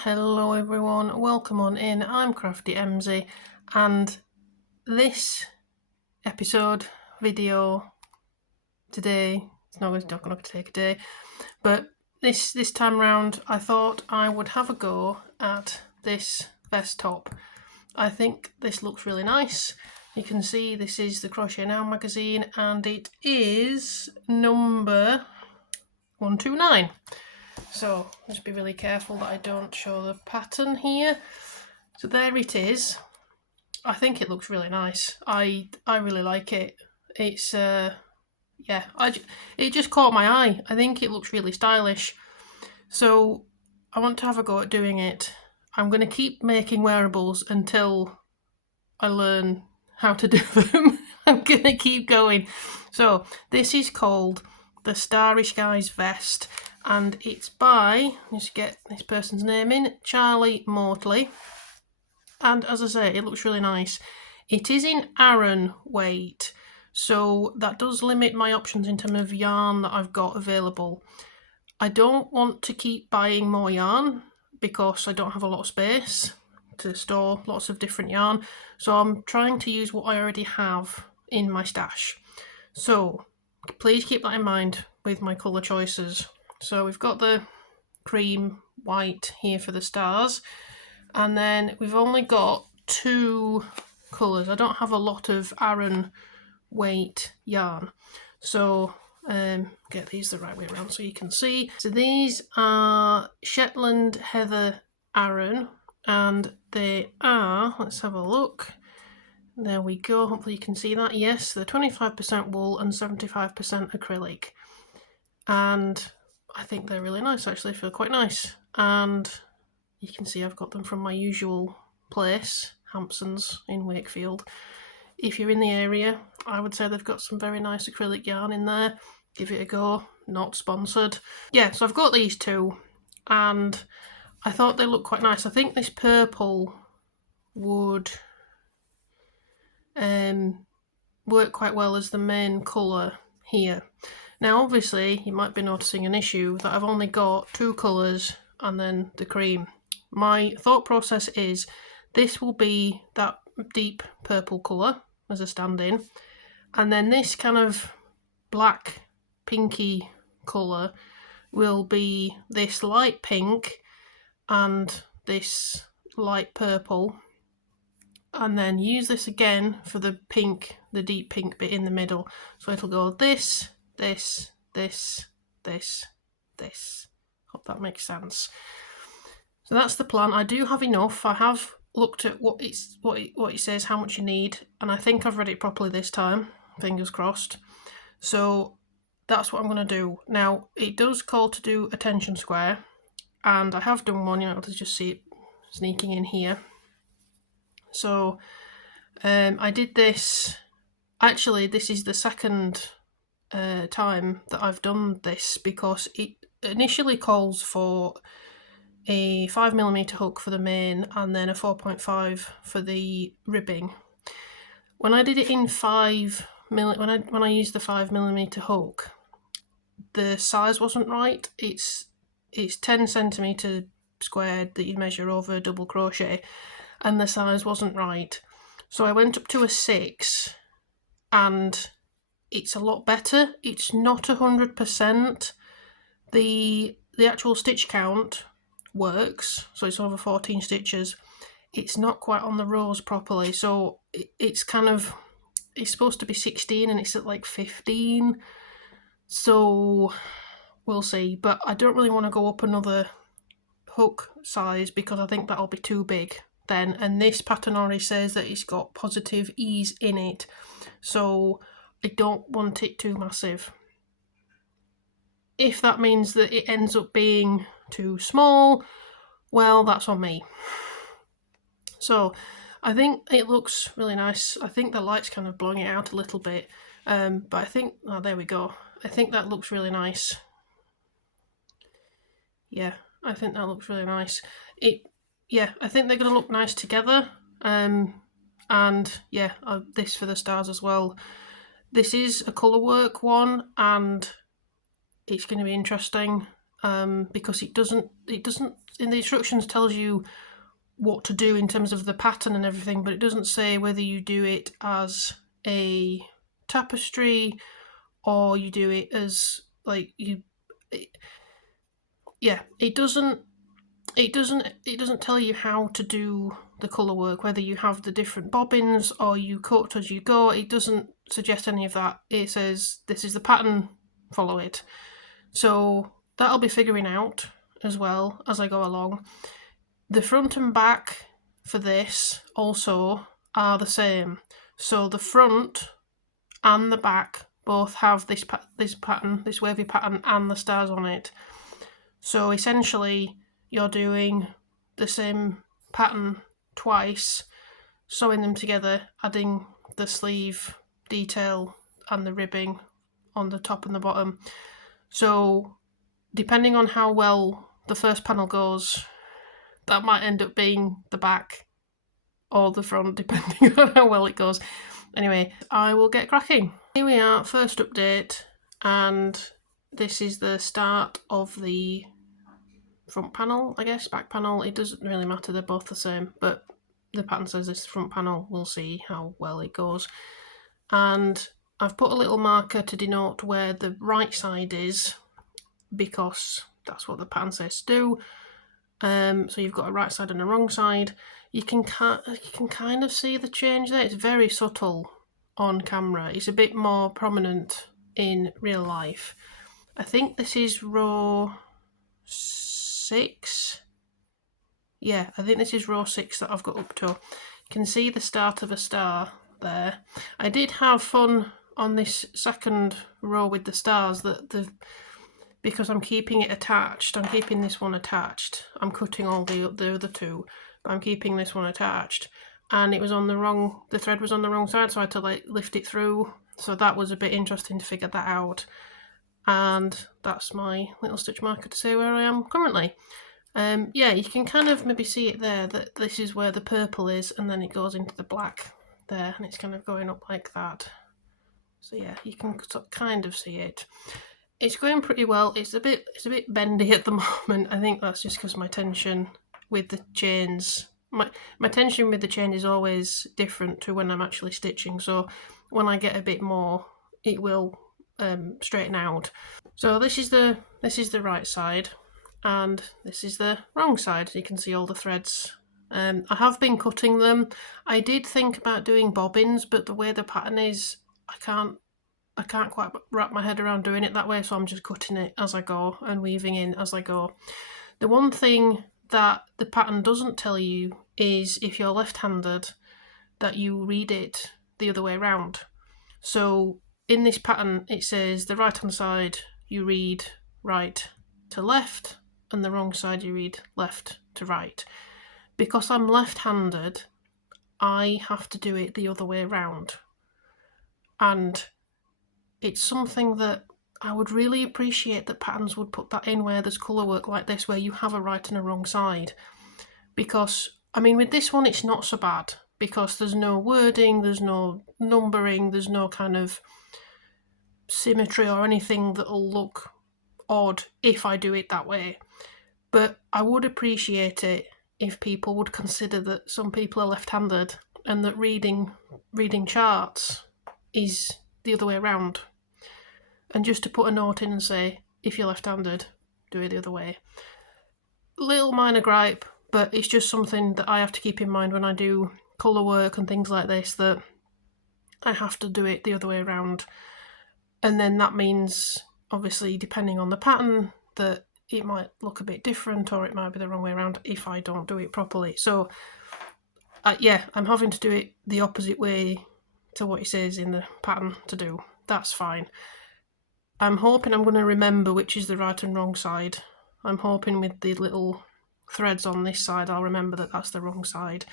Hello everyone, welcome on in. I'm Crafty MZ, and this episode video today, it's not going to take a day, but this time round I thought I would have a go at this vest top. I think this looks really nice. You can see this is the Crochet Now magazine and it is number 129. So just be really careful that I don't show the pattern here. So there it is. I think it looks really nice. I really like it. It's yeah, it just caught my eye. I think it looks really stylish. So I want to have a go at doing it. I'm going to keep making wearables until I learn how to do them. I'm going to keep going. So this is called the Starry Skies Vest, and it's by, let's get this person's name in, Charlie Motley. And as I say, it looks really nice. It is in Aran weight, so that does limit my options in terms of yarn that I've got available. I don't want to keep buying more yarn because I don't have a lot of space to store lots of different yarn, so I'm trying to use what I already have in my stash. So please keep that in mind with my colour choices. So we've got the cream white here for the stars, and then we've only got two colours. I don't have a lot of Aran weight yarn, so get these the right way around so you can see. So these are Shetland Heather Aran, and they are, let's have a look. There we go, hopefully you can see that. Yes, they're 25% wool and 75% acrylic. And I think they're really nice, actually, feel quite nice. And you can see I've got them from my usual place, Hampson's in Wakefield. If you're in the area, I would say they've got some very nice acrylic yarn in there. Give it a go, not sponsored. Yeah, so I've got these two, and I thought they looked quite nice. I think this purple would work quite well as the main colour here. Now obviously you might be noticing an issue that I've only got two colours and then the cream. My thought process is this will be that deep purple colour as a stand-in, and then this kind of black pinky colour will be this light pink and this light purple, and then use this again for the pink, the deep pink bit in the middle. So it'll go this, this, this, this, this. Hope that makes sense. So that's the plan. I do have enough. I have looked at what it says, how much you need, and I think I've read it properly this time. Fingers crossed. So that's what I'm going to do. Now it does call to do a tension square, and I have done one. You know, to just see it sneaking in here. So I did this, actually this is the second time that I've done this, because it initially calls for a 5mm hook for the main and then a 4.5 for the ribbing. When I did it in 5mm, when I used the 5mm hook, the size wasn't right. It's 10cm squared that you measure over double crochet, and the size wasn't right. So I went up to a 6, and it's a lot better. It's not 100%. The actual stitch count works, so it's over 14 stitches. It's not quite on the rows properly, so it's kind of, it's supposed to be 16 and it's at like 15. So we'll see, but I don't really want to go up another hook size because I think that'll be too big then, and this pattern already says that it's got positive ease in it, so I don't want it too massive. If that means that it ends up being too small, well, that's on me. So I think it looks really nice. I think the light's kind of blowing it out a little bit, but I think, oh, there we go. I think that looks really nice. Yeah, I think that looks really nice. Yeah, I think they're going to look nice together. And yeah, this for the stars as well. This is a colour work one, and it's going to be interesting because it doesn't in the instructions tells you what to do in terms of the pattern and everything, but it doesn't say whether you do it as a tapestry or you do it as like it doesn't tell you how to do the colour work, whether you have the different bobbins or you cut as you go. It doesn't suggest any of that. It says this is the pattern, follow it. So that'll be figuring out as well as I go along. The front and back for this also are the same. So the front and the back both have this pattern, this wavy pattern, and the stars on it. So essentially you're doing the same pattern twice, sewing them together, adding the sleeve detail and the ribbing on the top and the bottom. So depending on how well the first panel goes, that might end up being the back or the front, depending on how well it goes. Anyway, I will get cracking. Here we are, first update, and this is the start of the front panel, I guess, back panel. It doesn't really matter, they're both the same, but the pattern says this front panel. We'll see how well it goes. And I've put a little marker to denote where the right side is, because that's what the pattern says to do. So you've got a right side and a wrong side. You can kind of see the change there. It's very subtle on camera. It's a bit more prominent in real life. I think this is row 6. Yeah, I think this is row 6 that I've got up to. You can see the start of a star there. I did have fun on this second row with the stars, because I'm keeping it attached. I'm keeping this one attached. I'm cutting all the other two, but I'm keeping this one attached. And it was on the wrong, the thread was on the wrong side, so I had to like lift it through. So that was a bit interesting to figure that out. And that's my little stitch marker to say where I am currently. Yeah, you can kind of maybe see it there, that this is where the purple is, and then it goes into the black there, and it's kind of going up like that. So yeah, you can kind of see it. It's going pretty well. It's a bit bendy at the moment. I think that's just because my tension with the chains, my tension with the chain is always different to when I'm actually stitching. So when I get a bit more, it will straighten out. So this is the right side, and this is the wrong side. You can see all the threads. I have been cutting them. I did think about doing bobbins, but the way the pattern is, I can't quite wrap my head around doing it that way, so I'm just cutting it as I go and weaving in as I go. The one thing that the pattern doesn't tell you is if you're left-handed, that you read it the other way around. So in this pattern it says the right-hand side you read right to left, and the wrong side you read left to right. Because I'm left-handed, I have to do it the other way around. And it's something that I would really appreciate that patterns would put that in where there's colour work like this, where you have a right and a wrong side. Because, I mean, with this one it's not so bad, because there's no wording, there's no numbering, there's no kind of symmetry or anything that'll look odd if I do it that way. But I would appreciate it if people would consider that some people are left-handed and that reading charts is the other way around. And just to put a note in and say, if you're left-handed, do it the other way. Little minor gripe, but it's just something that I have to keep in mind when I do colour work and things like this, that I have to do it the other way around. And then that means, obviously, depending on the pattern, that it might look a bit different, or it might be the wrong way around if I don't do it properly. So yeah, I'm having to do it the opposite way to what it says in the pattern to do. That's fine. I'm hoping I'm going to remember which is the right and wrong side. I'm hoping with the little threads on this side I'll remember that that's the wrong side.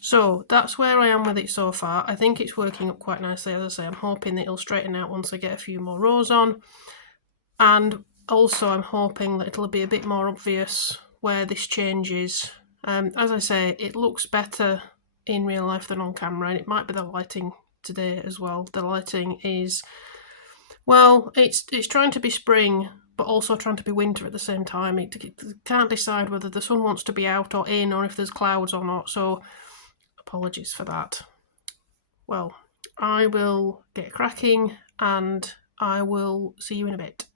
So that's where I am with it so far. I think it's working up quite nicely. As I say, I'm hoping that it'll straighten out once I get a few more rows on. And also I'm hoping that it'll be a bit more obvious where this changes. As I say, it looks better in real life than on camera, and it might be the lighting today as well. The lighting is, well, it's trying to be spring, but also trying to be winter at the same time. It can't decide whether the sun wants to be out or in, or if there's clouds or not, so apologies for that. Well, I will get cracking and I will see you in a bit.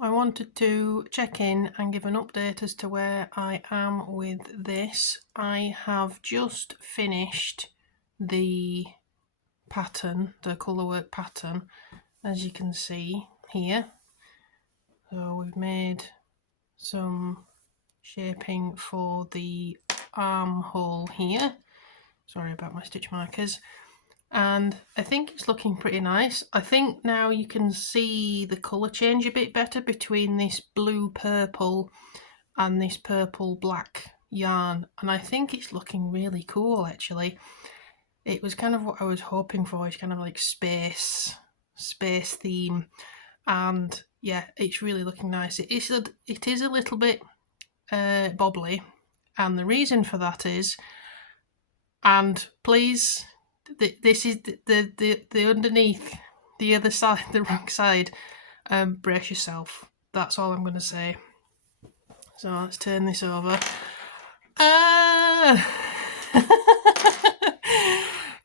I wanted to check in and give an update as to where I am with this. I have just finished the pattern, the colourwork pattern, as you can see here. So we've made some shaping for the armhole here. Sorry about my stitch markers. And I think it's looking pretty nice. I think now you can see the colour change a bit better between this blue purple and this purple black yarn, and I think it's looking really cool actually. It was kind of what I was hoping for. It's kind of like space theme, and yeah, it's really looking nice. It is a little bit bobbly, and the reason for that is, and please, this is the underneath, the other side, the wrong side. Brace yourself. That's all I'm going to say. So let's turn this over.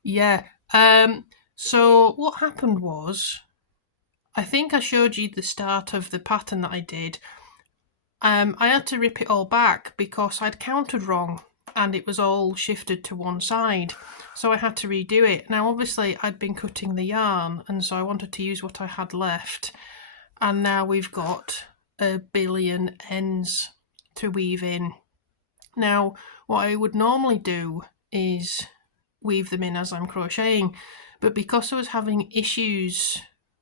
Yeah. So what happened was, I think I showed you the start of the pattern that I did. I had to rip it all back because I'd counted wrong and it was all shifted to one side, so I had to redo it. Now obviously I'd been cutting the yarn, and so I wanted to use what I had left, and now we've got a billion ends to weave in. Now what I would normally do is weave them in as I'm crocheting, but because I was having issues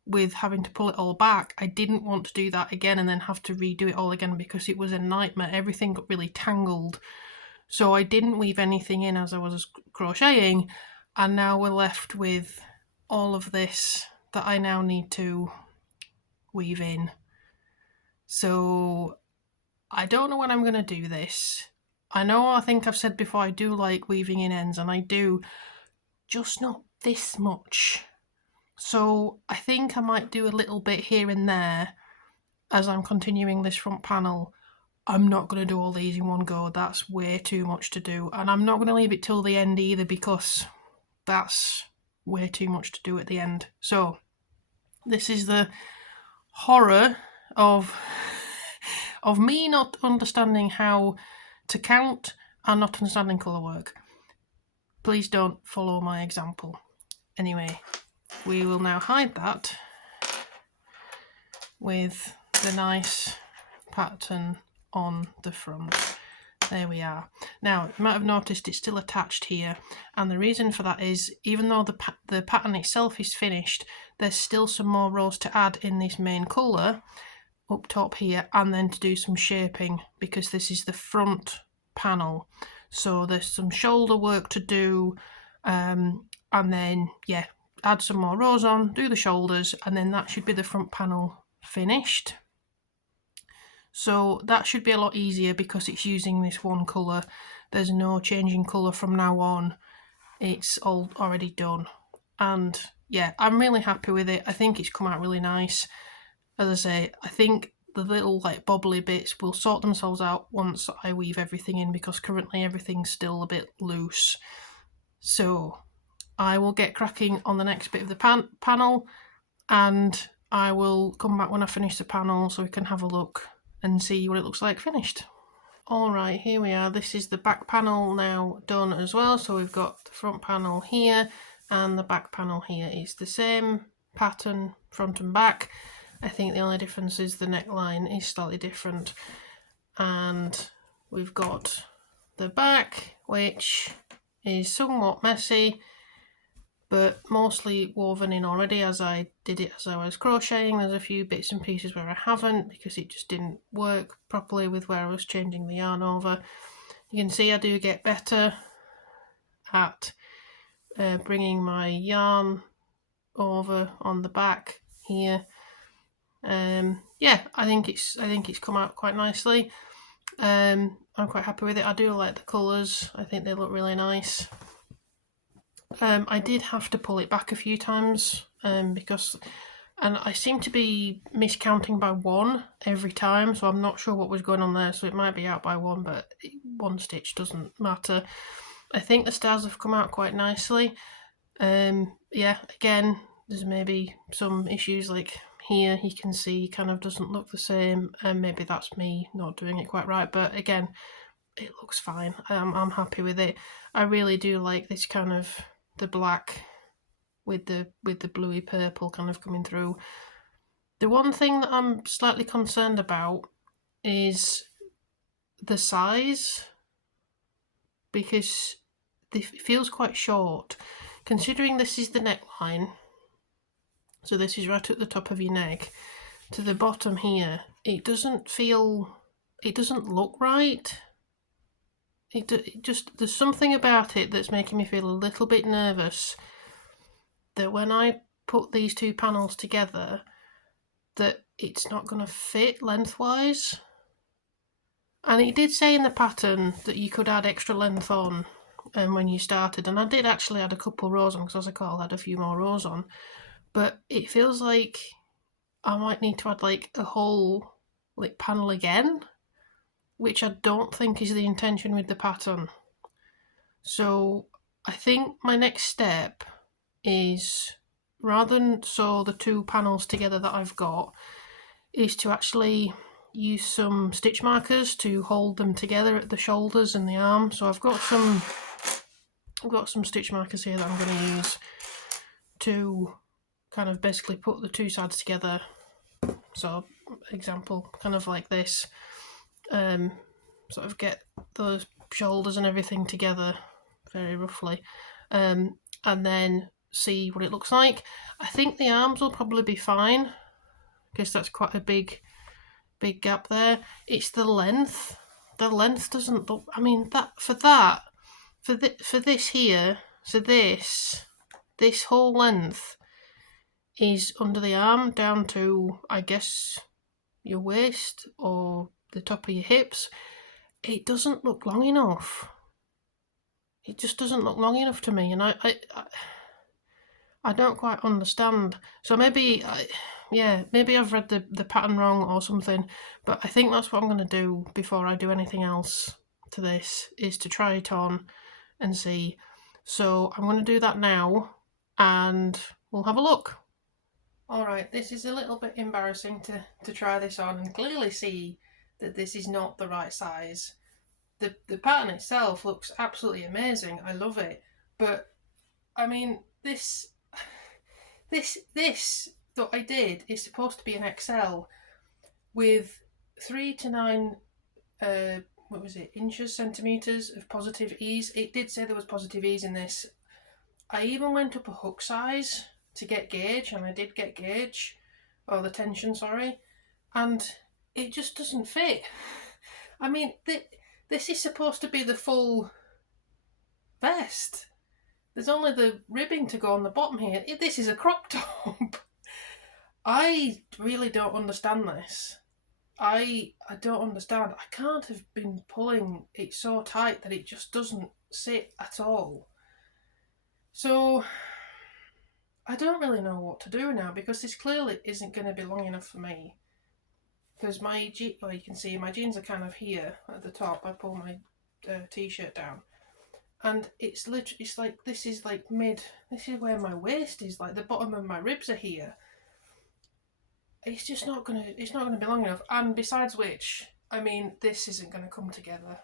with having to pull it all back, I didn't want to do that again and then have to redo it all again because it was a nightmare. Everything got really tangled. So I didn't weave anything in as I was crocheting, and now we're left with all of this that I now need to weave in. So I don't know when I'm going to do this. I think I've said before I do like weaving in ends, and I do, just not this much. So I think I might do a little bit here and there as I'm continuing this front panel. I'm not going to do all these in one go. That's way too much to do. And I'm not going to leave it till the end either, because that's way too much to do at the end. So this is the horror of me not understanding how to count and not understanding colour work. Please don't follow my example. Anyway, we will now hide that with the nice pattern on the front. There we are. Now you might have noticed it's still attached here, and the reason for that is, even though the pattern itself is finished, there's still some more rows to add in this main colour up top here, and then to do some shaping, because this is the front panel, so there's some shoulder work to do, and then yeah, add some more rows on, do the shoulders, and then that should be the front panel finished. So that should be a lot easier because it's using this one colour. There's no changing colour from now on. It's all already done. And yeah, I'm really happy with it. I think it's come out really nice. As I say, I think the little like bobbly bits will sort themselves out once I weave everything in, because currently everything's still a bit loose. So I will get cracking on the next bit of the panel, and I will come back when I finish the panel so we can have a look and see what it looks like finished. Alright, here we are. This is the back panel now done as well. So we've got the front panel here and the back panel here. It's the same pattern front and back. I think the only difference is the neckline is slightly different. And we've got the back, which is somewhat messy, but mostly woven in already as I did it as I was crocheting. There's a few bits and pieces where I haven't, because it just didn't work properly with where I was changing the yarn over. You can see I do get better at bringing my yarn over on the back here. Yeah, I think it's come out quite nicely. I'm quite happy with it. I do like the colours. I think they look really nice. I did have to pull it back a few times because and I seem to be miscounting by 1 every time, so I'm not sure what was going on there. So it might be out by 1, but 1 stitch doesn't matter. I think the stars have come out quite nicely. Yeah, again, there's maybe some issues like here you can see kind of doesn't look the same, and maybe that's me not doing it quite right, but again, it looks fine. I'm happy with it. I really do like this kind of the black with the bluey purple kind of coming through. The one thing that I'm slightly concerned about is the size, because it feels quite short. Considering this is the neckline, so this is right at the top of your neck, to the bottom here, it doesn't look right. It just, there's something about it that's making me feel a little bit nervous that when I put these 2 panels together, that it's not going to fit lengthwise. And it did say in the pattern that you could add extra length on when you started, and I did actually add a couple rows on, because as I call, I had a few more rows on, but it feels like I might need to add like a whole like panel again, which I don't think is the intention with the pattern. So I think my next step is, rather than sew the 2 panels together that I've got, is to actually use some stitch markers to hold them together at the shoulders and the arm. So I've got some stitch markers here that I'm going to use to kind of basically put the 2 sides together. So example, kind of like this, sort of get those shoulders and everything together very roughly, and then see what it looks like. I think the arms will probably be fine, because that's quite a big gap there. It's the length. The length doesn't look, I mean, for this here, so this whole length is under the arm down to, I guess, your waist or the top of your hips. It doesn't look long enough. It just doesn't look long enough to me, and I don't quite understand. So maybe I've read the pattern wrong or something, but I think that's what I'm going to do before I do anything else to this, is to try it on and see. So I'm going to do that now, and we'll have a look. Alright, this is a little bit embarrassing to try this on and clearly see that this is not the right size. The pattern itself looks absolutely amazing. I love it. But, I mean, this that I did is supposed to be an XL with 3 to 9 centimeters of positive ease. It did say there was positive ease in this. I even went up a hook size to get gauge, and I did get gauge, or the tension, sorry, and it just doesn't fit. I mean, this is supposed to be the full vest. There's only the ribbing to go on the bottom here. This is a crop top. I really don't understand this. I don't understand. I can't have been pulling it so tight that it just doesn't sit at all. So I don't really know what to do now, because this clearly isn't going to be long enough for me. Because you can see my jeans are kind of here at the top. I pull my t-shirt down, and it's literally, it's like, this is like this is where my waist is, like the bottom of my ribs are here. It's just not gonna be long enough. And besides which, I mean, this isn't gonna come together,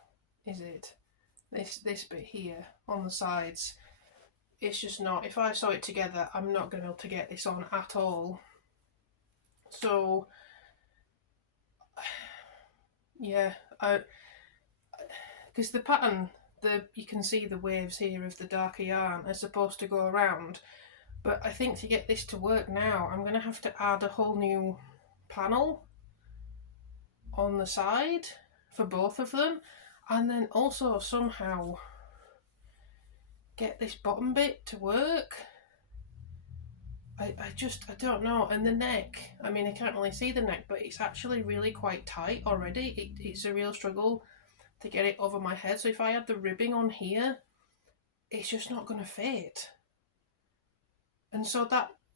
is it? This bit here on the sides, it's just not. If I sew it together, I'm not gonna be able to get this on at all. So yeah, because the pattern, you can see the waves here of the darker yarn are supposed to go around, but I think to get this to work now, I'm going to have to add a whole new panel on the side for both of them, and then also somehow get this bottom bit to work. I don't know. And the neck, I mean, I can't really see the neck, but it's actually really quite tight already. It's a real struggle to get it over my head. So if I add the ribbing on here, it's just not going to fit. And so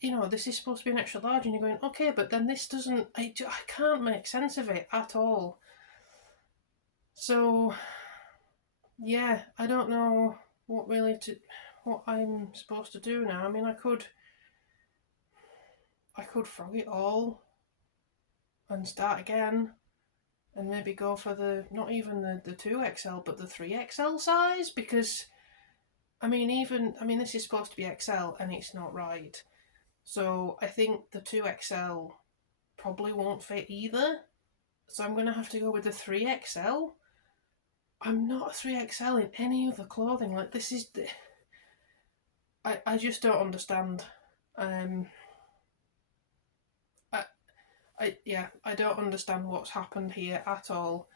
you know, this is supposed to be an extra large, and you're going, okay, but then this doesn't, I can't make sense of it at all. So, yeah, I don't know what I'm supposed to do now. I mean, I could frog it all and start again, and maybe go for the, not even the 2XL, but the 3XL size, because I mean, this is supposed to be XL and it's not right. So I think the 2XL probably won't fit either. So I'm going to have to go with the 3XL. I'm not a 3XL in any other clothing. Like, this is... I just don't understand. I don't understand what's happened here at all.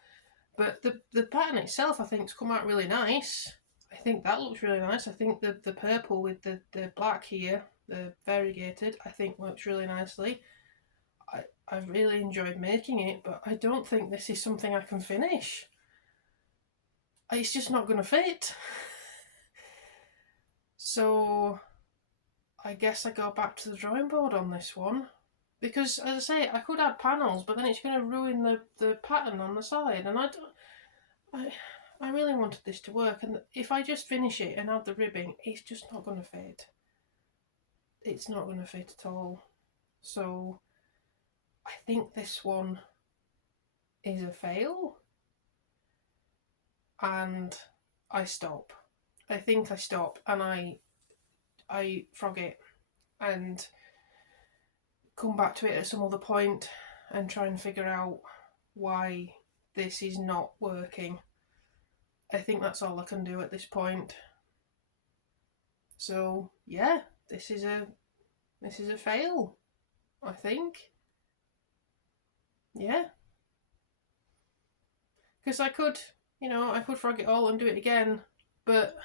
But the pattern itself, I think, has come out really nice. I think that looks really nice. I think the purple with the black here, the variegated, I think works really nicely. I've really enjoyed making it, but I don't think this is something I can finish. It's just not going to fit. So I guess I go back to the drawing board on this one. Because, as I say, I could add panels, but then it's going to ruin the pattern on the side. And I really wanted this to work. And if I just finish it and add the ribbing, it's just not going to fit. It's not going to fit at all. So I think this one is a fail. And I stop. I think I stop and I frog it and come back to it at some other point and try and figure out why this is not working. I think that's all I can do at this point. So yeah, this is a fail, I think. Yeah. Because I could frog it all and do it again, but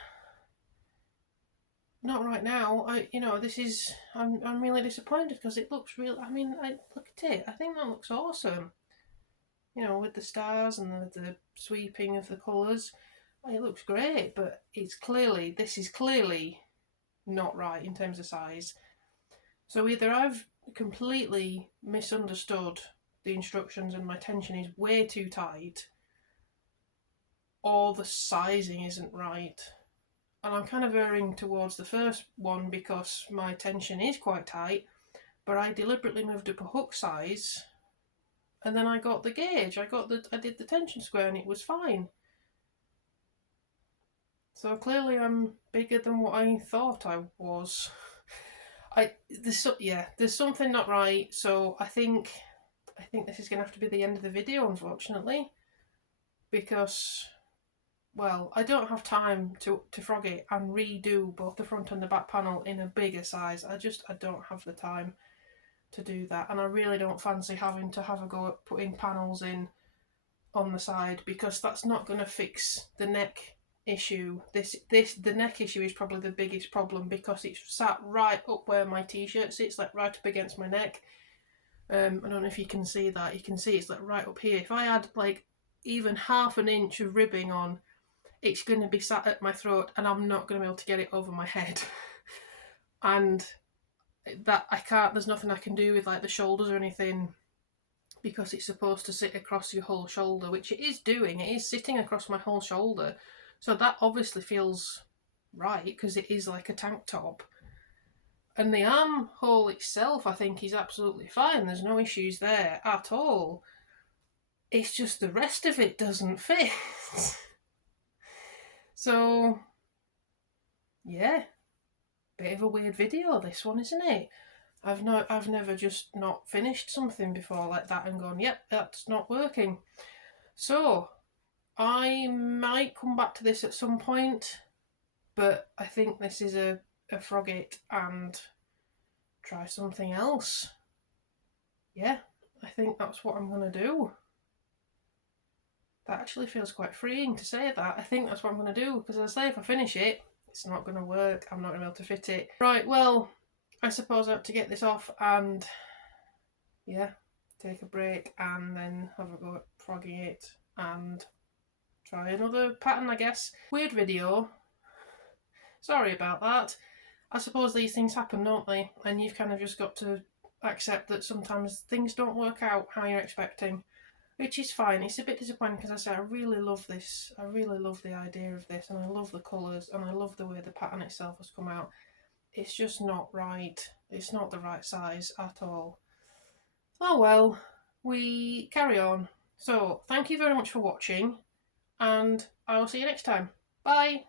not right now. I'm really disappointed because it looks real. I mean, look at it. I think that looks awesome. You know, with the stars and the sweeping of the colours, it looks great. But this is clearly not right in terms of size. So either I've completely misunderstood the instructions and my tension is way too tight, or the sizing isn't right. And I'm kind of erring towards the first one because my tension is quite tight, but I deliberately moved up a hook size and then I got the gauge. I did the tension square and it was fine. So clearly I'm bigger than what I thought I was. There's something not right. So I think this is going to have to be the end of the video, unfortunately, because, well, I don't have time to frog it and redo both the front and the back panel in a bigger size. I don't have the time to do that, and I really don't fancy having to have a go at putting panels in on the side, because that's not going to fix the neck issue. The neck issue is probably the biggest problem because it's sat right up where my t-shirt sits, like right up against my neck. I don't know if you can see that. You can see it's like right up here. If I add like even half an inch of ribbing on, it's going to be sat at my throat and I'm not going to be able to get it over my head. And that I can't, there's nothing I can do with like the shoulders or anything, because it's supposed to sit across your whole shoulder, which it is doing. It is sitting across my whole shoulder. So that obviously feels right because it is like a tank top. And the armhole itself, I think, is absolutely fine. There's no issues there at all. It's just the rest of it doesn't fit. So, yeah, bit of a weird video, this one, isn't it? I've never just not finished something before like that and gone, yep, that's not working. So, I might come back to this at some point, but I think this is a frog it and try something else. Yeah, I think that's what I'm going to do. That actually feels quite freeing to say that. I think that's what I'm going to do, because as I say, if I finish it, it's not going to work. I'm not going to be able to fit it. Right, well, I suppose I have to get this off and, yeah, take a break and then have a go at frogging it and try another pattern, I guess. Weird video. Sorry about that. I suppose these things happen, don't they? And you've kind of just got to accept that sometimes things don't work out how you're expecting, which is fine. It's a bit disappointing because I say I really love this. I really love the idea of this, and I love the colours, and I love the way the pattern itself has come out. It's just not right. It's not the right size at all. Oh well, we carry on. So, thank you very much for watching, and I will see you next time. Bye!